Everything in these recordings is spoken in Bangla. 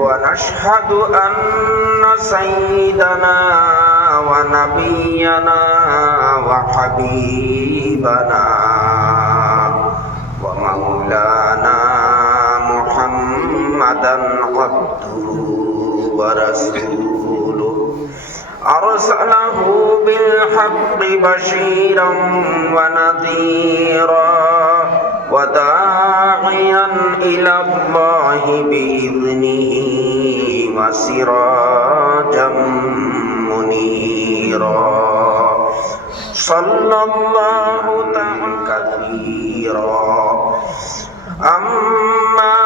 ونشهد أن سيدنا ونبينا وحبيبنا ومولانا محمدا عبده ورسوله أرسله بالحق بشيرا ونذيرا وداعيا إلى الله بإذنه وسراجا منيرا صلى الله تعالى كثيرا أما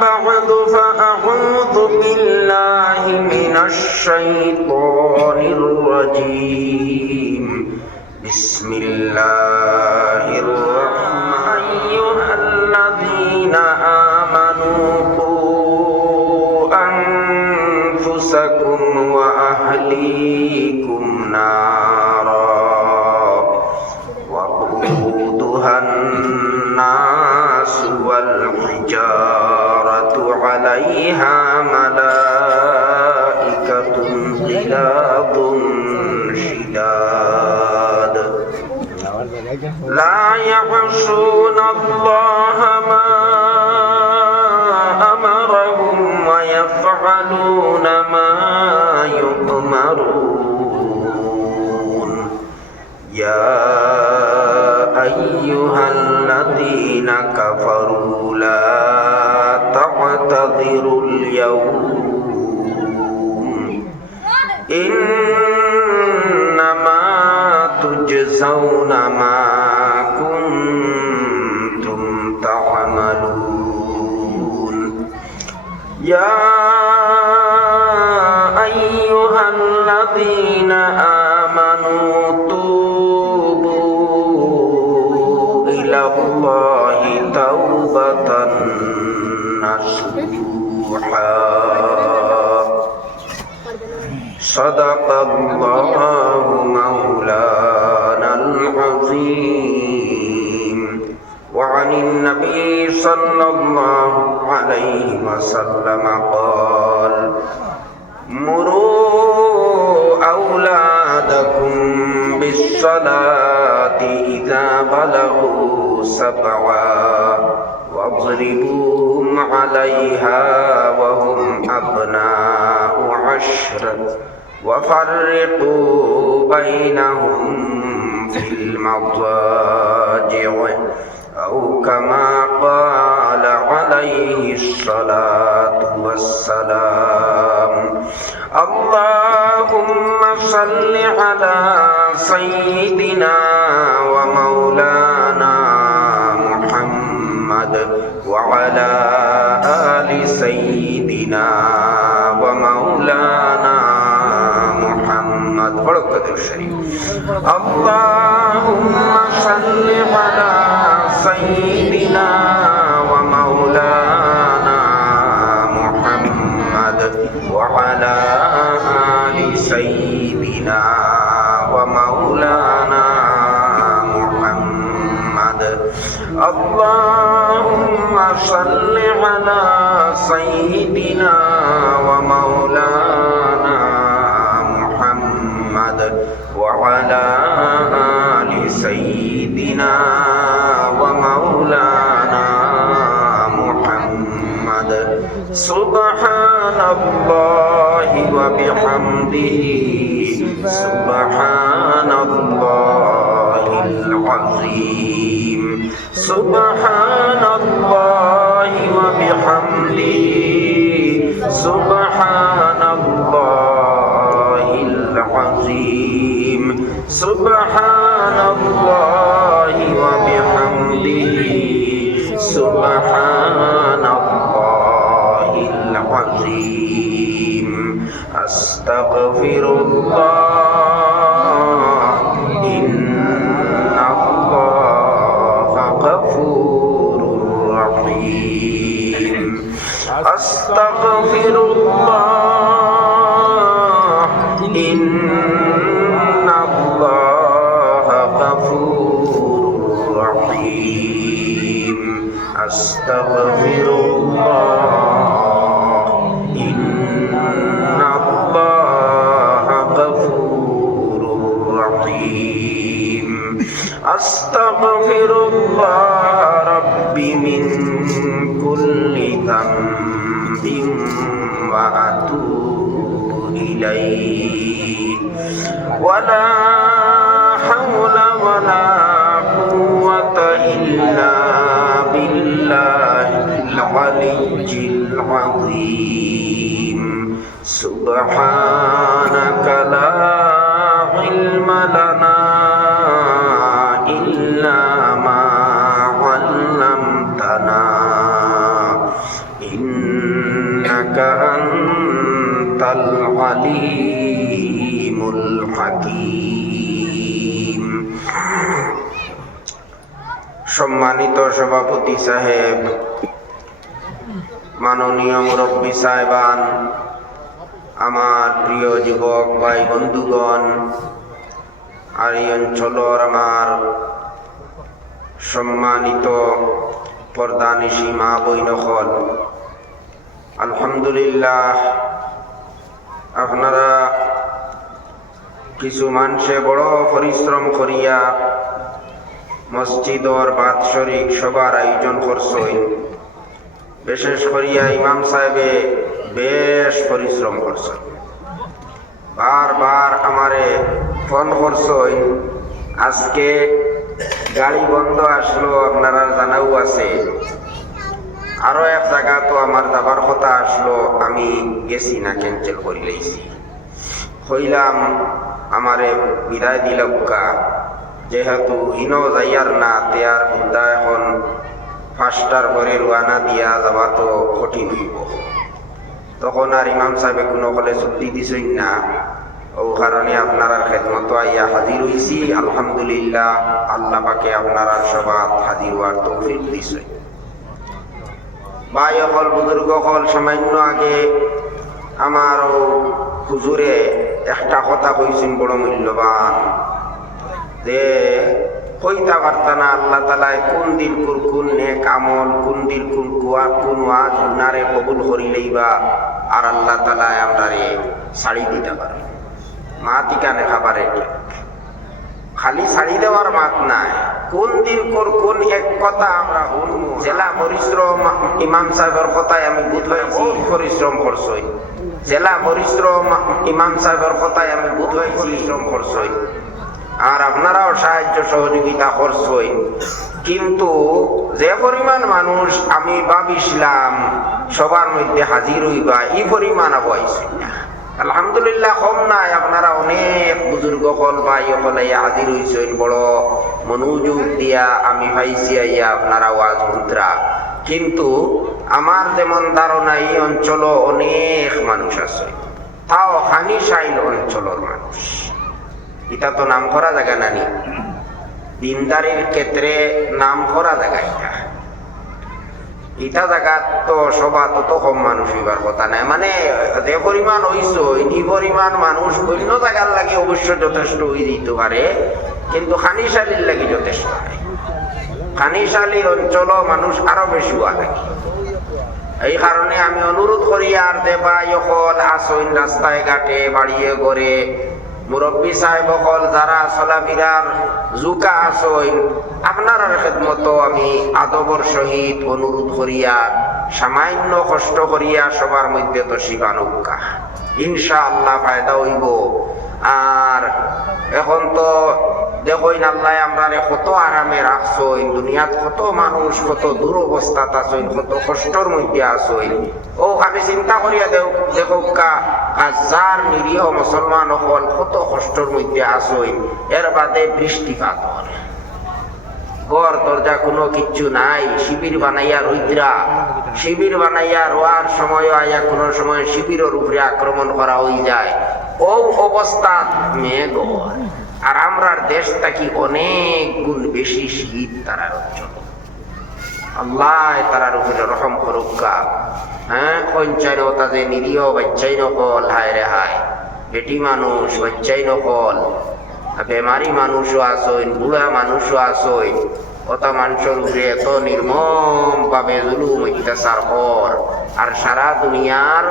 بعد فأعوذ بالله من الشيطان الرجيم بسم الله الرحمن أيها الذين آمنوا قوا أنفسكم وأهليكم نارا وقودها الناس والحجارة عليها ملائكة غلاظ شداد لا يعصون الله ما أمرهم ويفعلون ما يؤمرون يا أيها الذين كفروا لا تعتذروا اليوم إنما تجزون ما كنتم تعملون يا أيها الذين آمنوا توبوا إلى الله توبة نصوحا صدق الله مولانا العظيم وعن النبي صلى الله عليه وسلم قال مروا أولادكم بالصلاة إذا بلغوا 7 واضربوهم عليها وهم أبناء 10 وفرقوا بينهم في المضاجع أو كما قال عليه الصلاة والسلام اللهم صل على سيدنا ومولانا محمد وعلى آل سيدنا ومولانا محمد بركة الشريف اللهم صل على سيدنا ومولانا محمد وعلى آل سيدنا ومولانا محمد اللهم صل على سيدنا ومولانا محمد وعلى آل سيدنا ومولانا محمد سبحان الله وبحمده سبحان الله العظيم سبحان الله وبحمده سبحان الله العظيم سبحان الله وبحمده سبحان الله العظيم أستغفر الله إن الله غفور رحيم أستغفر الله إن الله غفور رحيم أستغفر الله وأتوب إليه ولا حول ولا قوة إلا بالله العلي العظيم سبحانك لا علم لنا إلا ما علمتنا إنك أنت العليم الحكيم সম্মানিত সভাপতি সাহেব, মাননীয় মুরব্বী সাহেবান, আমার প্রিয় যুবক ভাই বন্ধুগণ, আর এই অঞ্চলের আমার সম্মানিত পর্দানিশী মা বইনখল, আলহামদুলিল্লাহ আপনারা কিছু মানুষে বড় পরিশ্রম করিয়া মসজিদর বাৎসরিক সবার আয়োজন করছই। বিশেষ করিয়া ইমাম সাহেবে বেশ পরিশ্রম করছেন, বারবার আমারে ফোন করছই। আজকে গাড়ি বন্ধ আসলো, আপনারা জানাও আছে। আরো এক জায়গা তো আমার যাবার কথা আসলো, আমি গেছি না, ক্যান্সেল করে লইছি। হইলাম আমারে বিদায় দিলকা, যেহেতু হিনো যাইয়ার না তেয়ার হুদা এখন 5টার পরে রোয়ানা দিয়া যাওয়া তো কঠিন হইব। তখন আর ইমাম সাহেবে কোনো হলে ছুটি দিছই না, ও কারণে আপনার খেদমত আইয়া হাজির হইছি। আলহামদুলিল্লাহ, আল্লাহ পাকে আপনার সবাত হাজির হওয়ার তৌফিক দিছে। ভাই হল, বুজুর্গ হল, সামান্য আগে আমার হুজুরে একটা কথা কইছেন বড় মূল্যবান, যে কইতা পারতা না আল্লাহ তালায় কোন দিন কোন নেক আমল, কোন দিন কোন ওয়াজ উনারে কবুল করিলেইবা আর আল্লাহ তালায় আমরারে ছাড়ি দিতে পারে। মা টিকা নেখা পারে, খালি ছাড়ি দেওয়ার মাত নাই, কোন দিন কোন এক কথা আমরা শুনবো। জেলা পরিশ্রম ইমাম সাহেবের কথায় আমি বুঝাইছি পরিশ্রম করছই, জেলা পরিশ্রম ইমাম সাহেবের কথায় আমি বুঝাইছি পরিশ্রম করছই, আর আপনারাও সাহায্য সহযোগিতা করছই। কিন্তু যে পরিমাণ মানুষ আমি ভাবিছিলাম সবার মধ্যে হাজির হইবা, এই পরিমাণ হইছে না। আলহামদুলিল্লাহ, কম নাই, আপনারা অনেক বুজুর্গ হল ভাই হল হাজির হইছেন, বড় মনোযোগ দিয়া আমি পাইছি আইয়া আপনারা ওয়াজ মুদ্রা। কিন্তু আমার যেমন ধারণা এই অঞ্চল অনেক মানুষ আছে, তাও হানিশাইল অঞ্চলের মানুষ। এটা তো নাম করা জায়গা নানি, দিনদারির ক্ষেত্রে নাম করা জায়গা। এটা জায়গা তো সবা তত কম মানুষ হইবার কথা নাই। মানে যে পরিমাণ হইছ, এই পরিমাণ মানুষ অন্য জায়গার লাগে অবশ্য যথেষ্ট হয়ে দিতে পারে, কিন্তু খানিশালির লাগে যথেষ্ট নাই। খানিশালির অঞ্চল মানুষ আরো বেশি হওয়া লাগে। এই কারণে আমি অনুরোধ করি, আর দেবা ইয়কল আসইন রাস্তায় ঘাটে বাড়িয়ে গড়ে, মুরব্বী সাহেব হল যারা চলাফিরার জুকা আসইন, আপনার খেদমত আমি আদবর সহিত অনুরোধ করিয়া সামান্য কষ্ট করিয়া সবার মধ্যে তো শিবানুকা ইনশাআল্লাহ ফায়দা হইব। আর এখন তো দেখই আল্লাহ আমরা কত আরামে রাখছইন, দুনিয়াত কত মানুষ কত দুরবস্থাত আসইন, কত কষ্টর মধ্যে আসইন। ও আমি চিন্তা করিয়া দেখুকা হাজার নিরীহ মুসলমান হল কত কষ্টর মধ্যে আসইন, এর বাদে বৃষ্টিপাত হয়, ঘর দরজা কোনো কিচ্ছু নাই, শিবির বানাইয়া রইদ্রা, শিবির বানাইয়া রোয়ার সময় আয়া কোনো সময় শিবিরের উপরে আক্রমণ করা হয়ে যায়। ও অবস্থা মেঘ, আর আমরার দেশ থাকি অনেক গুণ বেশি শীত তারার অঞ্চল। আল্লাহ তারার উপরে রহম করুকা। হ্যাঁ, পঞ্চায় নতা যে নিরীহ বাচ্চাই নকল, হায় রে হায়, বেটি মানুষ বাচ্চাই নকল, বেমারি মানুষও আসইন, বুড়া মানুষও আসইন, অত মানুষের উপরে এত নির্মম ভাবে জুলুম অত্যাচার কর। আর সারা দুনিয়ার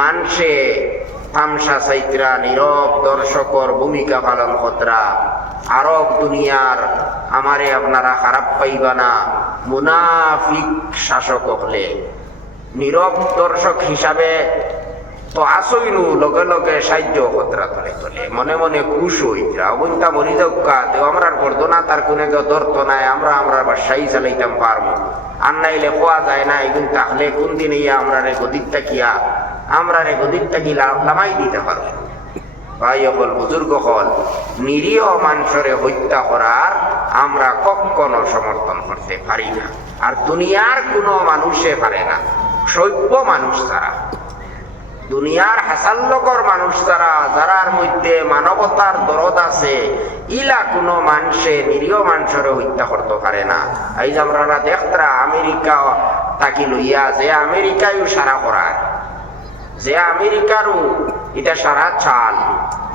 মানুষে তামসা চাইত্রা নীরব দর্শকর ভূমিকা পালন কতরা। আরব দুনিয়ার আমারে আপনারা খারাপ পাইবা না, মুনাফিক শাসক হলে নীরব দর্শক হিসাবে তো আসইনু লগে লগে সাহায্য খতরা তোলে তোলে মনে মনে খুশ হই অগুনটা মরি দক্কা তো আমরা বর্ধনা তার কোনে কেউ ধরতো নাই আমরা বাসাই চালাইতাম পারবো আর নাইলে খোয়া যায় না এগুন তাহলে কোন দিন ইয়া আমরা রে গদিকটা কি লামাই দিতে পারবো। ভাই হল বুজুর্গ হল নিরীহ মানুষরে হত্যা করার আমরা কখনো সমর্থন করতে পারি না, আর দুনিয়ার কোনো মানুষে পারে না, সভ্য মানুষ ছাড়া, দুনিয়ার হাসাল্যকর মানুষ ছাড়া, যারার মধ্যে মানবতার দরদ আছে, ইলা কোনো মানুষে নিরীহ মানুষরে হত্যা করতে পারে না। এই যে আমরা দেখতরা আমেরিকা তাকি লইয়া যে আমেরিকায়ও সারা করার, যে আমেরিকারও এটা সারা চাল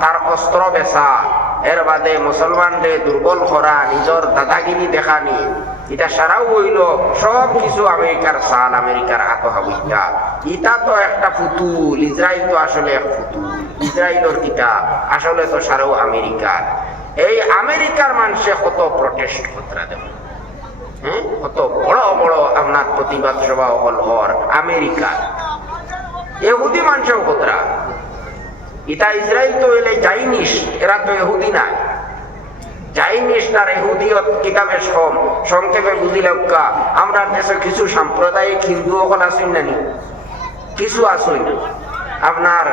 তার অস্ত্র বেচা, এর বাদে মুসলমানদের দুর্বল করা, নিজের দাদাগিরি দেখানি, এটা সারাও হইল সব কিছু আমেরিকার চাল, আমেরিকার আত্মহাবিকা। ইটা তো একটা ফুতুল, ইসরায়েল তো আসলে এক ফুতুল, ইসরায়েলের কিটা আসলে তো সারাও আমেরিকার। এই আমেরিকার মানুষে কত প্রটেস্ট করতে দেব, কত বড় বড় আপনার প্রতিবাদ সভা হল হর আমেরিকা। এহুদি মানুষেও কতরা, এটা ইসরায়েল তো এলে যাইনিস, এরা তো এহুদি নাই, যাইনিস তার এহুদিয়ত কিতাবের সংক্ষেপে বুঝিলে আমরা দেশে কিছু সাম্প্রদায়িক হিন্দু ওখানে আসুন না, কিছু আসুন আপনার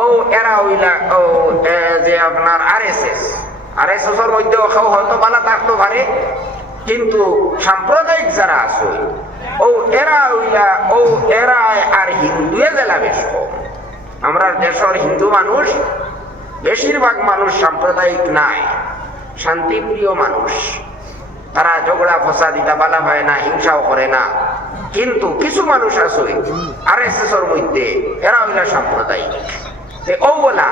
ও এরা হইলা ও যে আপনার RSS এর মধ্যে হয়তো বালা থাকতে পারে, কিন্তু সাম্প্রদায়িক যারা আসুন ও এরা হইলা ও এরা আর হিন্দুয়ে জেলা বেশ কম। আমরা দেশের হিন্দু মানুষ বেশিরভাগ মানুষ সাম্প্রদায়িক নাই, শান্তিপ্রিয় মানুষ, তারা ঝগড়া ফসা দিতা বালা হয় না, হিংসাও করে না। কিন্তু কিছু মানুষ আছে RSS এর মধ্যে, এরা হইলা সাম্প্রদায়িক। ও বলা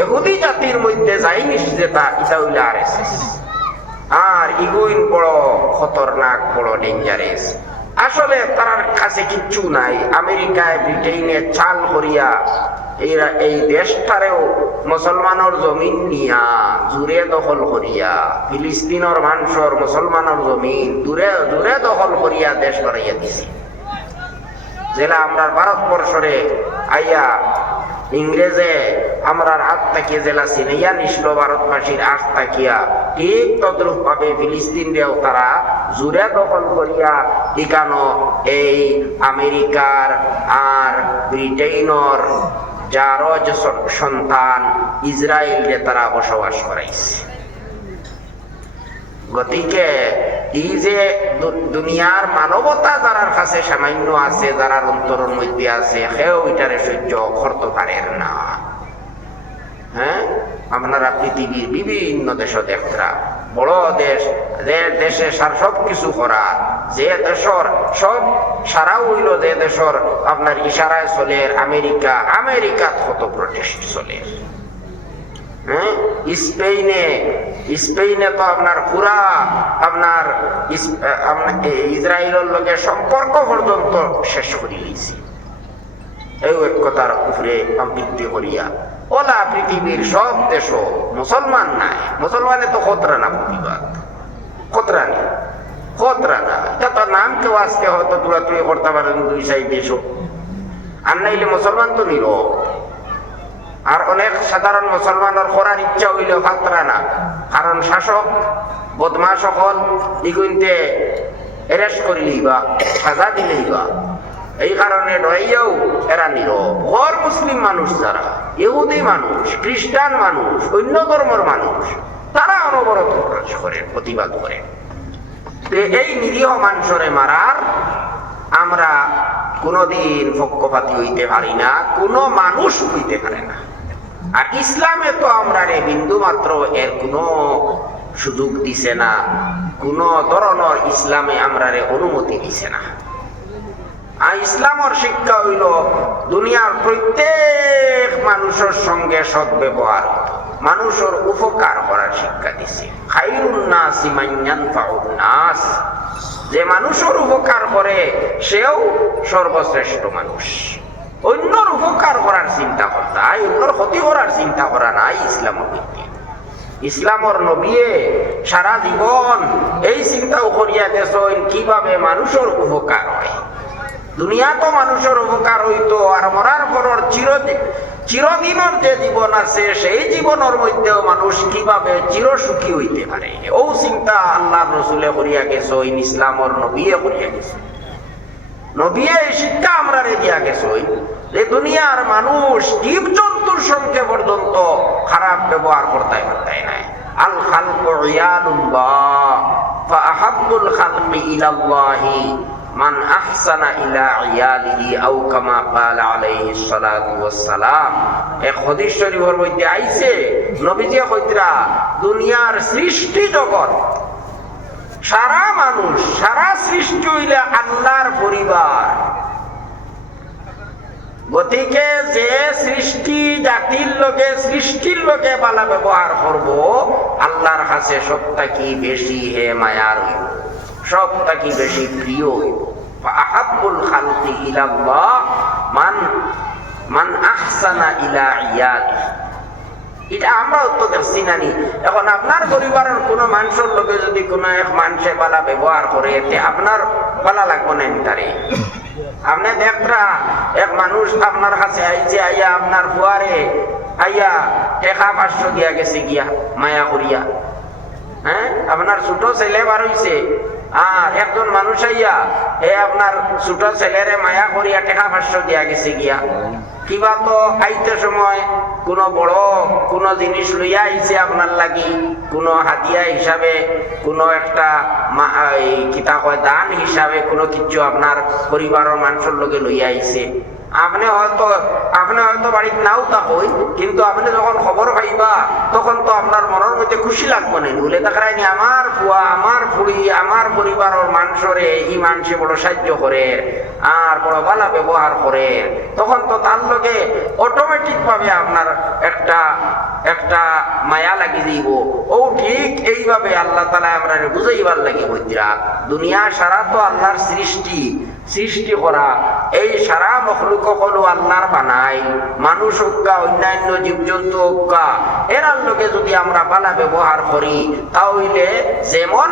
এহুদি জাতির মধ্যে যাইনিস যেটা, এটা হইলা RSS। আর ইগুইন বড় খতরনাক, বড় ডেঞ্জারেস। আসলে তার কাছে কিচ্ছু নাই। আমেরিকায় ব্রিটেনে চাল করিয়া এরা এই দেশটারেও মুসলমানের জমিন নিয়া জুড়ে দখল করিয়া, ফিলিস্তিনের মানুষের মুসলমানের জমিন দূরে দূরে দখল করিয়া দেশ বাড়াইয়া দিছে। যেটা আমরা ভারতবর্ষরে আইয়া ইংরেজে আমরার হাত থাকিয়ে জেলা সিনাইয়া নিছিল ভারতবাসীর আশ থাকিয়া, ঠিক তদ্রুপ ভাবে ফিলিস্তিনরেও তারা জুড়ে দখল করিয়া এখানো এই আমেরিকার আর ব্রিটেনের যারও যে সন্তান ইসরায়েলকে তারা বসবাস করাইছে। গতিকে এই যে দুনিয়ার মানবতা যারার কাছে সামান্য আছে, যারার অন্তরের মধ্যে আছে, সেও এটারে সহ্য করতে পারেন না। হ্যাঁ, আপনারা পৃথিবীর বিভিন্ন দেশে দেখরা, বড় দেশ, যে দেশে সব কিছু করা, যে দেশের সব সারা হইল, যে দেশের আপনার ইশারায় চলে আমেরিকা কত প্রটেস্ট চলে। স্পেনে তো আপনার পুরা আপনার ইসরায়েলের লগে সম্পর্ক পর্যন্ত শেষ করে দিয়েছি। এই ঐক্যতার উপরে ভিত্তি করিয়া ওলা পৃথিবীর সব দেশ মুসলমান নাই, মুসলমানে তো খতরা না, প্রতিবাদ খতরা নেই, খতরা না। এটা তো নাম কেউ আজকে হয়তো তুলাতুলি করতে পারেন দুই সাইড দেশ, আর নাইলে মুসলমান তো নীরব। আর অনেক সাধারণ মুসলমানের করার ইচ্ছা হইলে ফাতরা না, কারণ শাসক বদমা সকল ইগুনতে অ্যারেস্ট করিলেই বা সাজা দিলেই বা, এই কারণে ডরাইয়াও এরা নীরব। ঘর মুসলিম মানুষ যারা, ইহুদি মানুষ, খ্রিস্টান মানুষ, অন্য ধর্মের মানুষ, তারা অনবরত করেন, প্রতিবাদ করেন। এই নিরীহ মানুষরে মারার আমরা কোনদিন পক্ষপাতী হইতে পারি না, কোনো মানুষ হইতে পারে না। আর ইসলামে তো আমরা বিন্দু মাত্র এর কোনো সুযোগ দিছে না, কোন ধরনের ইসলামে আমরা অনুমতি দিছে না। আর ইসলামের শিক্ষা হইল দুনিয়ার প্রত্যেক মানুষের সঙ্গে সদ্ব্যবহার, মানুষের উপকার করার শিক্ষা দিছে। খায়রুন নাসি মান ইয়ানফাউন নাস, যে মানুষের উপকার করে সেও সর্বশ্রেষ্ঠ মানুষ। অন্যর উপকার করার চিন্তা করতে, অন্যর ক্ষতি করার চিন্তা করা নাই ইসলামের ভিত্তি। ইসলামের নবীয়ে সারা জীবন এই চিন্তাও করিয়া গেছেন কিভাবে মানুষের উপকার হয়। দুনিয়া তো মানুষের উপকার হইতো, আর মরার পরের চিরদিনের যে জীবন আছে সেই জীবনের মধ্যেও মানুষ কিভাবে চিরসুখী হইতে পারে, ও চিন্তা আল্লাহর রাসূলে করিয়া গেছেন, ইসলামর নবীয়ে করিয়া গেছে। নবীয়ে এই শিক্ষা আমরা দিয়া গেছেন যে দুনিয়ার মানুষ জীব জন্তুর সঙ্গে পর্যন্ত খারাপ ব্যবহার করতে নাই। আল খালকু ইয়ালুল্লাহ ফাআহাব্বুল খালকি ইলাল্লাহি মান আহসানা ইলা ইয়ালিহি আও কামা ক্বালা আলাইহিস সালাতু ওয়াস সালাম। এক হাদিস শরীফের মধ্যে আইছে নবীজি কইতরা দুনিয়ার সৃষ্টি জগৎ সারা মানুষ সারা সৃষ্টি হইলে আল্লাহর পরিবার। গতিকে যে সৃষ্টি জাতির লোকে সৃষ্টির লোকে ভালো ব্যবহার করব আল্লাহর কাছে সবটা কি বেশি হে মায়ার হইব, সবটা কি বেশি প্রিয় হইব। ফাআহাব্বুল খালকি ইলাল্লাহ মান আহসানা ইলা ইয়ালিহি। এটা আমরা তো দেখছি নানি। এখন আপনার পরিবারের কোনো মানুষের লোকে যদি কোনো এক মানুষে বালা ব্যবহার করে এতে আপনার বালা লাগবো না তারে। আপনি দেখরা এক মানুষ আপনার কাছে আইছে, আইয়া আপনার ফুয়ারে আইয়া টেকা 500 দিয়া গেছে গিয়া মায়া করিয়া, হ্যাঁ আপনার ছোট ছেলে বার হইছে, আর একজন মানুষ আইয়া আপনার ছোট ছেলেরে মায়া করিয়া টেকা 500 দিয়া গেছে গিয়া। কিবা তো আইতে সময় কোনো বড় কোনো জিনিস লইয়া আইছে আপনার লাগি, কোনো হাতিয়া হিসাবে, কোনো একটা কিতা কয় দান হিসাবে কোনো কিছু আপনার পরিবারের মানুষের লগে লইয়া আইছে। আপনি হয়তো বাড়িতে নাও থাকই, কিন্তু আপনি যখন খবর পাইবা তখন তো আপনার মনের মধ্যে খুশি লাগবে না। বলে দেখায়নি আমার ফুয়া আমার ফুড়ি আমার পরিবারের মানুষরে এই মানুষে বড় সাহায্য করে আর বড় ভালো ব্যবহার করে, তখন তো তার লগে অটোমেটিক ভাবে আপনার একটা মায়া লাগি দিব। ও ঠিক এইভাবে আল্লাহ তাআলা আমরা বুঝাইবার লাগি বইরা দুনিয়া সারা তো আল্লাহর সৃষ্টি করা, এই সারা মখলুক হলো আল্লাহর বানাই। মানুষ হোক্কা অন্যান্য জীবজন্তু হোক্কা এরার লোকে যদি আমরা ভালো ব্যবহার করি তাহলে যেমন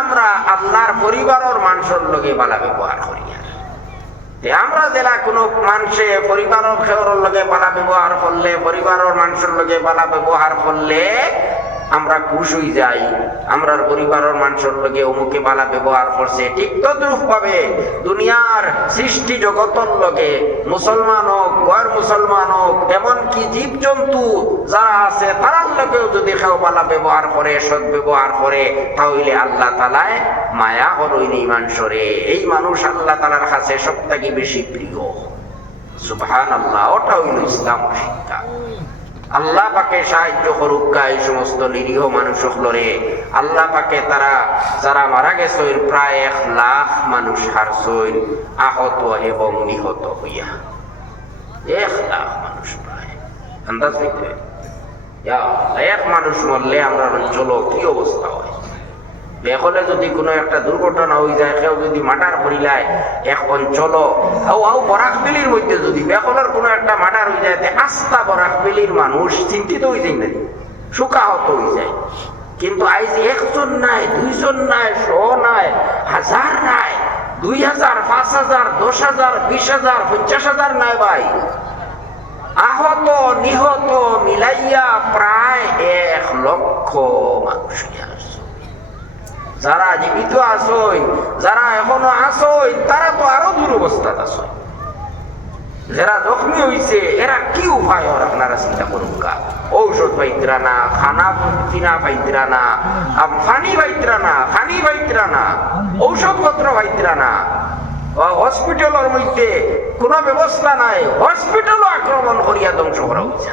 আমরা আল্লাহর পরিবারের মানুষের লোকে ভালো ব্যবহার করি। আমরা জেলা কোনো মানুষে পরিবারের লোকে ভালো ব্যবহার করলে, পরিবারের মানুষের লোকে ভালো ব্যবহার করলে আমরা খুশ হয়ে যাই, আমরা পরিবারের মানুষের লোকে অমুকে ভালো ব্যবহার করছে। ঠিক তদ্রূপ ভাবে দুনিয়ার সৃষ্টি জগতের লোকে মুসলমান হোক গैर মুসলমান হোক এমনকি জীব জন্তু যারা আছে তারার লোকেও যদি কেউ ভালো ব্যবহার করে সৎ ব্যবহার করে তাহলে আল্লাহ তাআলায় মায়া হরইনি মানুষরে। এই মানুষ আল্লাহ তাআলার কাছে সবথেকে বেশি প্রিয়। সুবহানাল্লাহ। ওটা হইল ইসলাম শিক্ষা। আল্লাহ পাকে সাহায্য করুক এই সমস্ত নিরীহ মানুষ হলরে। আল্লাহ পাকে তারা যারা মারা গেছে প্রায় 1 লাখ মানুষ হারছইন আহত এবং নিহত হইয়া। 1 লাখ মানুষ প্রায় আন্দাজ হইতে এক মানুষ মরলে আমরা অঞ্চল কি অবস্থা হয়। বেহলে যদি কোনো একটা দুর্ঘটনা হয়ে যায়, কেউ যদি মার্ডার করিলায় এক অঞ্চল বরাকবেলির মধ্যে যদি বেহলের কোনো একটা মার্ডার হয়ে যায় আস্থা বরাকবেলির মানুষ চিন্তিত হয়ে যায় না, শোকাহত হয়ে যায়। কিন্তু আজ 1 জন নাই 2 জন নাই 100 নাই 1000 নাই 2000 5000 10000 20000 50000 নাই ভাই, আহত নিহত মিলাইয়া প্রায় 1 লক্ষ মানুষ। যারা জীবিত আসই যারা এখনো আসই তারা তো আরো দুরবস্থা আছে। যারা জখমি হয়েছে এরা কি উপায় ওর আপনারা চিন্তা করুন। ঔষধ পাইতরা না, খানা কিনা পাইতরা না, পানি পাইতরা না, খানি পাইতরা না, ঔষধপত্র পাইতরা না, হসপিটালের মধ্যে কোনো ব্যবস্থা নাই, হসপিটালও আক্রমণ করিয়া ধ্বংস করা হয়েছে।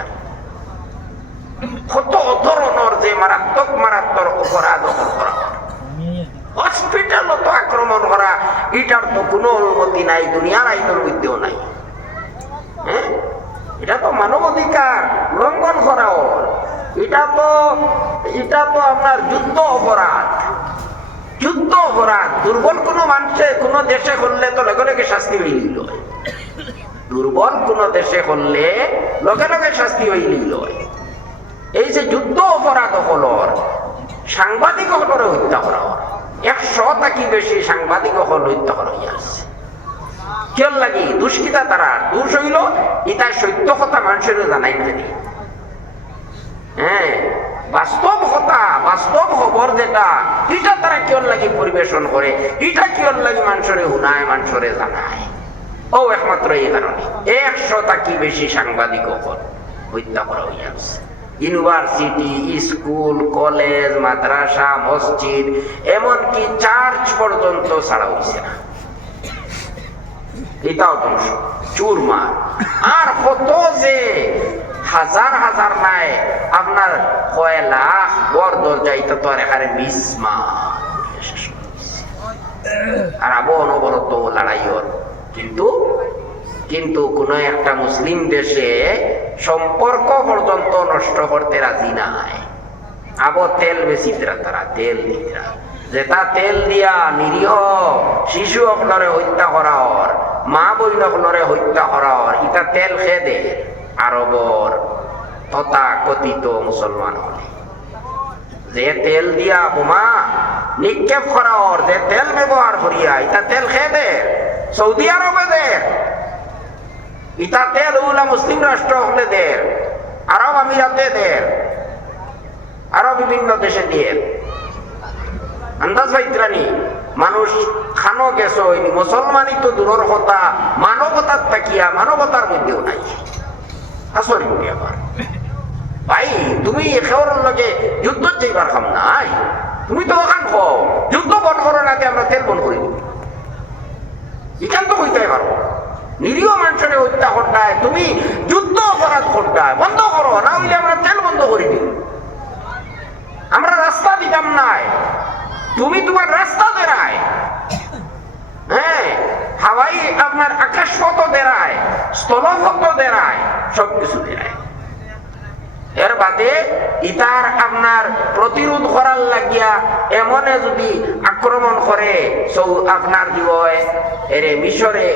কত ধরনের যে মারাত্মক অপরাধ করা হসপিটাল তো আক্রমণ করা, এটার তো কোনো অনুমতি নাই, দুনিয়ার আইনের মধ্যেও নাই। হ্যাঁ, এটা তো মানবাধিকার লঙ্ঘন করা। এটা তো আপনার যুদ্ধ অপরাধ। দুর্বল কোনো মানুষে কোনো দেশে করলে তো লগে লগে শাস্তি হইল। দুর্বল কোনো দেশে করলে লগে লগে শাস্তি হইল। এই যে যুদ্ধ অপরাধ হল সাংবাদিক হত্যা করা, 100 থাকি বেশি সাংবাদিক হল হত্যা করা হইয়াছে। কেউ লাগি দুষ্কৃতা তারা দোষ হইল ইটা সত্য কথা মানুষের জানাই জানি। হ্যাঁ, বাস্তব কথা বাস্তব খবর যেটা এটা তারা কেউ লাগি পরিবেশন করে, এটা কেউ লাগি মানুষের শুনায় মানুষের জানায়। ও একমাত্র এই কারণে 100 থাকি বেশি সাংবাদিক হল হত্যা করা হইয়াছে। ইউনিভার্সিটি, স্কুল, কলেজ, মাদ্রাসা, মসজিদ, এমনকি চার্চ পর্যন্ত ছাড়া হইছে না। এটাও দোষ, চুরমার। আর কত যে হাজার হাজার নাই আপনার কয় লাখ বর দরজা, এটা তো আর এখানে মিসমা। আর আবো অনবরত লড়াইয়র কিন্তু কোন একটা মুসলিম দেশে সম্পর্ক পর্যন্ত নষ্ট করতে রাজি নাই। আবো তেল বেশি তারা তেল দিতরা, যেটা তেল দিয়া নিরীহ শিশু অকলরে হত্যা করা হর, মা বইন অকলরে হত্যা করা হর, এটা তেল খেয়ে দে আরবর তথা কথিত মুসলমান হলে। যে তেল দিয়া বোমা নিক্ষেপ করা হর, যে তেল ব্যবহার করিয়া এটা তেল খেয়ে দে সৌদি আরবে দে, ইটা তেল ওগুলা মুসলিম রাষ্ট্র হলে দের, আরব আমিরাতে দের, আরো বিভিন্ন দেশে দিয়ে। আন্দাজ পাইত্রানি মানুষ খানো গেছ হয়নি, মুসলমানই তো দূরের কথা মানবতার থাকিয়া মানবতার মধ্যেও নাই। আসলে আবার ভাই তুমি একের লগে যুদ্ধ যাইবার খাম নাই, তুমি তো ওখান খাও যুদ্ধ বন্ধ করার আগে আমরা তেল বন্ধ করে দিব। এখান তো হইতে পারবো নিরীহ মানুষের হত্যা ঘটায়, তুমি যুদ্ধ অপরাধ ঘটায় বন্ধ করো, না হইলে আমরা তেল বন্ধ করে দিব। আমরা রাস্তা দিতাম নাই, তুমি তোমার রাস্তা দেরায়, হ্যাঁ হাওয়াই আপনার আকাশপথ দেরায়, স্থলপথ দেরায়, সবকিছু দেরায়। এর বাদে ইতার আপনার প্রতিরোধ করার লাগিয়া এমনে যদি আক্রমণ করে আপনার দিবয় এরে মিশরে